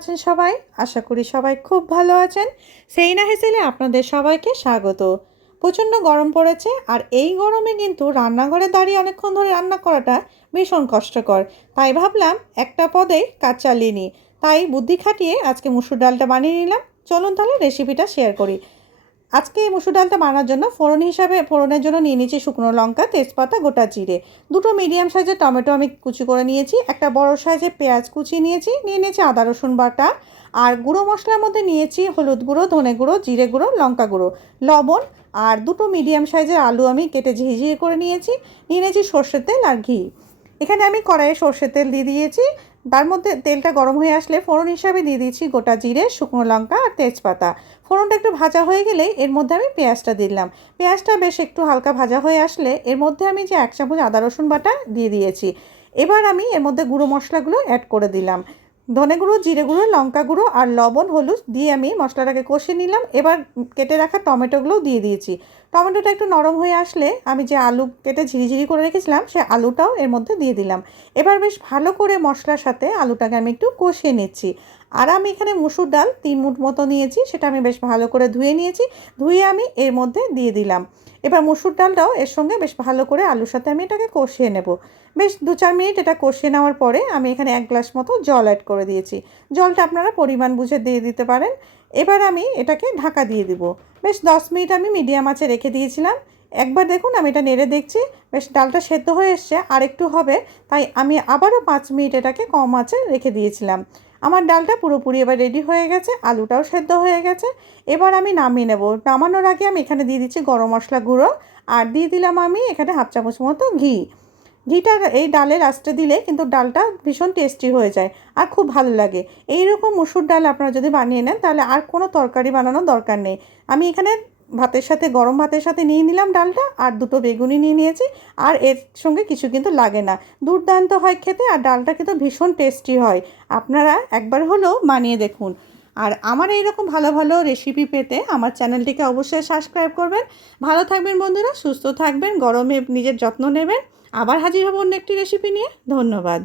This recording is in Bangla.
আছেন সবাই? আশা করি সবাই খুব ভালো আছেন। সেইনা হেসেলে আপনাদের সবাইকে স্বাগত। প্রচণ্ড গরম পড়েছে আর এই গরমে কিন্তু রান্নাঘরে দাঁড়িয়ে অনেকক্ষণ ধরে রান্না করাটা ভীষণ কষ্টকর। তাই ভাবলাম একটা পদেই কাজ চালিয়ে নিই। তাই বুদ্ধি খাটিয়ে আজকে মুসুর ডালটা বানিয়ে নিলাম। চলুন তাহলে রেসিপিটা শেয়ার করি। আজকে এই মুসুর ডালটা বানানোর জন্য ফোড়নের জন্য নিয়ে নিয়েছি শুকনো লঙ্কা, তেজপাতা, গোটা জিরে। দুটো মিডিয়াম সাইজের টমেটো আমি কুচি করে নিয়েছি। একটা বড় সাইজের পেঁয়াজ কুচিয়ে নিয়েছি আদা রসুন বাটা। আর গুঁড়ো মশলার মধ্যে নিয়েছি হলুদ গুঁড়ো, ধনে গুঁড়ো, জিরে গুঁড়ো, লঙ্কা গুঁড়ো, লবণ। আর দুটো মিডিয়াম সাইজের আলু আমি কেটে ঝিরিঝিরি করে নিয়েছি সর্ষের তেল আর ঘি। এখানে আমি কড়াইয়ে সর্ষের তেল দিয়ে দিয়েছি। তার মধ্যে তেলটা গরম হয়ে আসলে ফোড়ন হিসাবে দিয়ে দিয়েছি গোটা জিরে, শুকনো লঙ্কা আর তেজপাতা। ফোড়নটা একটু ভাজা হয়ে গেলে এর মধ্যে আমি পেঁয়াজটা দিলাম। পেঁয়াজটা বেশ একটু হালকা ভাজা হয়ে আসলে এর মধ্যে আমি যে 1 চামচ আদা রসুন বাটা দিয়ে দিয়েছি। এবার আমি এর মধ্যে গুঁড়ো মশলাগুলো অ্যাড করে দিলাম। ধনে গুঁড়ো, জিরে গুঁড়ো, লঙ্কা গুঁড়ো আর লবণ, হলুদ দিয়ে আমি মশলাটাকে কষিয়ে নিলাম। এবার কেটে রাখা টমেটোগুলোও দিয়ে দিয়েছি। টমেটোটা একটু নরম হয়ে আসলে আমি যে আলু কেটে ঝিরিঝিরি করে রেখেছিলাম সে আলুটাও এর মধ্যে দিয়ে দিলাম। এবার বেশ ভালো করে মশলার সাথে আলুটাকে আমি একটু কষিয়ে নিচ্ছি। আর আমি এখানে মুসুর ডাল 3 মুঠ মতো নিয়েছি, সেটা আমি বেশ ভালো করে ধুয়ে নিয়েছি। ধুয়ে আমি এর মধ্যে দিয়ে দিলাম। এবার মুসুর ডালটাও এর সঙ্গে বেশ ভালো করে আলুর সাথে আমি এটাকে কষিয়ে নেব। বেশ 2-4 মিনিট এটা কষিয়ে নেওয়ার পরে আমি এখানে 1 গ্লাস মতো জল অ্যাড করে দিয়েছি। জলটা আপনারা পরিমাণ বুঝে দিয়ে দিতে পারেন। এবার আমি এটাকে ঢাকা দিয়ে দিব। বেশ 10 মিনিট আমি মিডিয়াম আঁচে রেখে দিয়েছিলাম। একবার দেখুন আমি এটা নেড়ে দেখছি, বেশ ডালটা সেদ্ধ হয়ে এসছে, আর একটু হবে। তাই আমি আবারও 5 মিনিট এটাকে কম আঁচে রেখে দিয়েছিলাম। আমার ডালটা পুরোপুরি এবার রেডি হয়ে গেছে, আলুটাও সেদ্ধ হয়ে গেছে। এবার আমি নামিয়ে নেব। নামানোর আগে আমি এখানে দিয়ে দিচ্ছি গরম মশলা গুঁড়ো, আর দিয়ে দিলাম আমি এখানে 1/2 চামচ মতো ঘি। ঘিটা এই ডালে লাস্টে দিলে কিন্তু ডালটা ভীষণ টেস্টি হয়ে যায় আর খুব ভালো লাগে। এইরকম মুসুর ডাল আপনারা যদি বানিয়ে নেন তাহলে আর কোনো তরকারি বানানোর দরকার নেই। আমি এখানে গরম ভাতের সাথে নিয়ে নিলাম ডালটা, আর দুটো বেগুনি নিয়ে নিয়েছি। আর এর সঙ্গে কিছু কিন্তু লাগে না, দুর্দান্ত হয় খেতে, আর ডালটা কিন্তু ভীষণ টেস্টি হয়। আপনারা একবার হলেও বানিয়ে দেখুন। আর আমার এইরকম ভালো ভালো রেসিপি পেতে আমার চ্যানেলটিকে অবশ্যই সাবস্ক্রাইব করবেন। ভালো থাকবেন বন্ধুরা, সুস্থ থাকবেন, গরমে নিজের যত্ন নেবেন। আবার হাজির হব অন্য একটি রেসিপি নিয়ে। ধন্যবাদ।